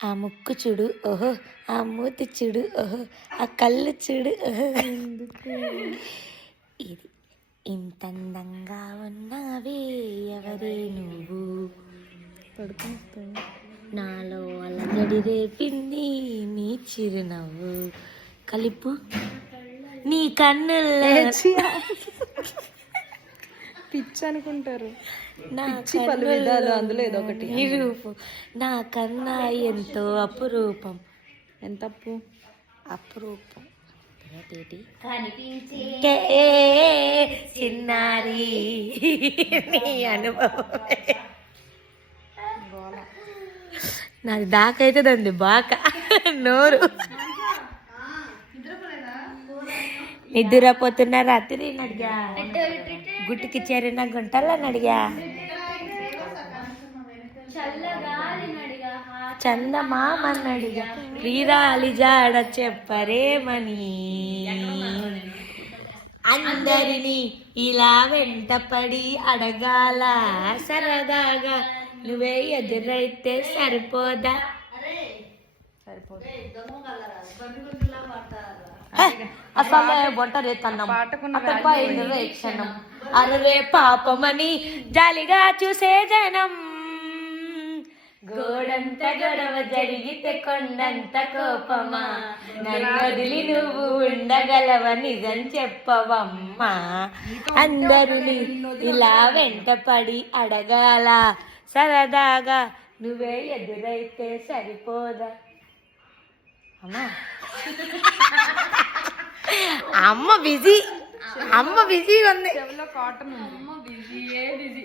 ఆ ముక్కు చూడు ఓహో, ఆ మూతి చూడు ఓహో, ఆ కళ్ళు చూడు ఓహో. ఇది ఇంత అందంగా ఉన్నావే ఎవరే నువ్వు, నాలో అలజడి రేపింది నీ చిరునవ్వు, కలిపు నీ కన్నుల్లో పిచ్చి అనుకుంటారు. నా పిచ్చి పలు విధాలు అందులో ఏదో ఒకటి. నీ రూపు నా కన్నా ఎంతో అపురూపం. ఎంత అప్పు అపురూపం కనిపించే చిన్నారి నీ అనుభవం. నాది దాకైతుందండి బాక నోరు నిద్రపోతున్న రాత్రి నడిగా గుట్టుకి చేరిన గుంటల్లో నడిగా చందమామన్నడిగా ప్రియురాలి జాడ చెప్పరేమని అందరినీ ఇలా వెంటపడి అడగాల సరదాగా నువ్వే ఎదురైతే సరిపోదా. అసలు ఒంటరి తన్నం క్షణం అరే పాపమని జాలిగా చూసే జనం, గోడంత గొడవ జరిగితే కొండంత కోపమా, నన్ను వదిలి నువ్వు ఉండగలవ నిజం చెప్పవమ్మా, అందరినీ ఇలా వెంటపడి అడగాల సరదాగా నువ్వే ఎదురైతే సరిపోదా. అమ్మా అమ్మ బిజీ, అమ్మ బిజీగా ఉంది. కాటన్ ఉంది.